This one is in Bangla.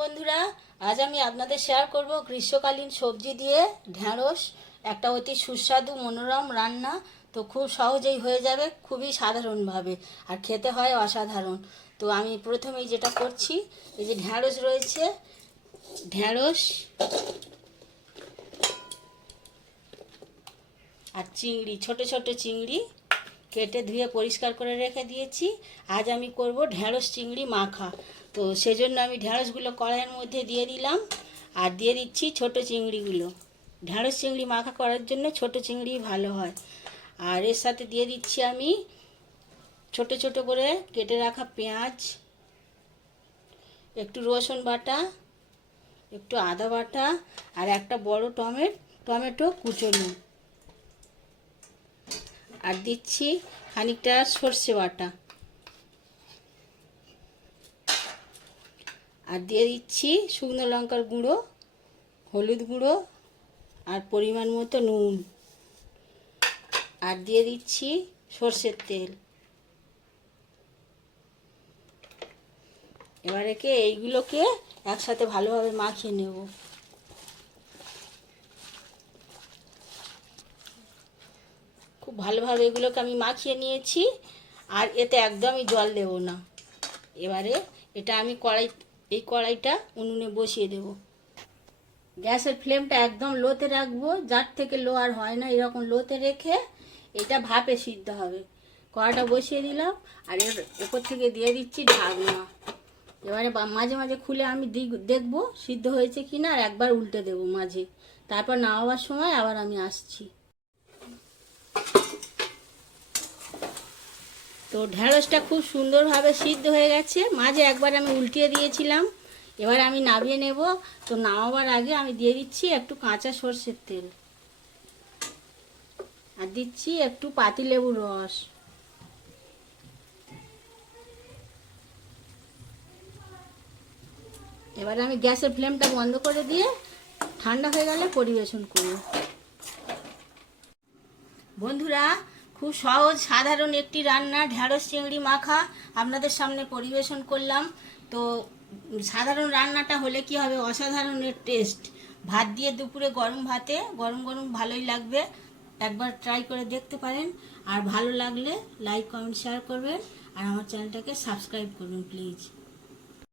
বন্ধুরা, আজ আমি আপনাদের শেয়ার করব গ্রীষ্মকালীন সবজি দিয়ে ঢ্যাঁড়স। একটা অতি সুস্বাদু মনোরম রান্না। তো খুব সহজেই হয়ে যাবে, খুবই সাধারণভাবে, আর খেতে হয় অসাধারণ। তো আমি প্রথমেই যেটা করছি, এই যে ঢ্যাঁড়স রয়েছে, ঢ্যাঁড়স আর চিংড়ি, ছোট ছোট চিংড়ি কেটে ধুয়ে পরিষ্কার করে রেখে দিয়েছি। আজ আমি করব ঢ্যাঁড়স চিংড়ি মাখা। তো সেজন্য আমি ঢ্যাঁড়সগুলো কড়াইয়ের মধ্যে দিয়ে দিলাম, আর দিয়ে দিচ্ছি ছোট চিংড়িগুলো। ঢ্যাঁড়স চিংড়ি মাখা করার জন্য ছোট চিংড়ি ভালো হয়। আর এর সাথে দিয়ে দিচ্ছি আমি ছোট ছোট করে কেটে রাখা পেঁয়াজ, একটু রসুন বাটা, একটু আদা বাটা, আর একটা বড় টমেটো কুচনো। আর দিচ্ছি খানিকটা সর্ষে বাটা, আর দিয়ে দিচ্ছি শুকনো লঙ্কার গুঁড়ো, হলুদ গুঁড়ো, আর পরিমাণ মতো নুন, আর দিয়ে দিচ্ছি সর্ষের তেল। এবারে এইগুলোকে একসাথে ভালোভাবে মাখিয়ে নেব। খুব ভালোভাবে এগুলোকে আমি মাখিয়ে নিয়েছি, আর এতে একদমই জল দেব না। এবারে এটা আমি এই কড়াইটা উনুনে বসিয়ে দেব। গ্যাসের ফ্লেমটা একদম লোতে রাখবো, যার থেকে লো আর হয় না, এরকম লোতে রেখে এটা ভাপে সিদ্ধ হবে। কড়াটা বসিয়ে দিলাম, আর এর উপর থেকে দিয়ে দিচ্ছি ঢাকনা। এবারে মাঝে মাঝে খুলে আমি দেখবো সিদ্ধ হয়েছে কিনা, আর একবার উল্টে দেবো মাঝে। তারপর নামাবার সময় আবার আমি আসছি। তো ঢ্যাঁড়সটা খুব সুন্দরভাবে সিদ্ধ হয়ে গেছে, মাঝে একবার আমি উল্টিয়ে দিয়েছিলাম। এবার আমি নামিয়ে নেব। তো নামাবার আগে আমি দিয়ে দিচ্ছি একটু কাঁচা সর্ষের তেল, আর দিচ্ছি একটু পাতিলেবুর রস। এবার আমি গ্যাসের ফ্লেমটা বন্ধ করে দিয়ে ঠান্ডা হয়ে গেলে পরিবেশন করব। বন্ধুরা, খুব সহজ সাধারণ একটি রান্না ঢ্যাঁড়স চিংড়ি মাখা আপনাদের সামনে পরিবেশন করলাম। তো সাধারণ রান্নাটা হলে কি হবে, অসাধারণের টেস্ট। ভাত দিয়ে দুপুরে গরম ভাতে গরম গরম ভালোই লাগবে। একবার ট্রাই করে দেখতে পারেন। আর ভালো লাগলে লাইক কমেন্ট শেয়ার করবেন, আর আমার চ্যানেলটাকে সাবস্ক্রাইব করবেন প্লিজ।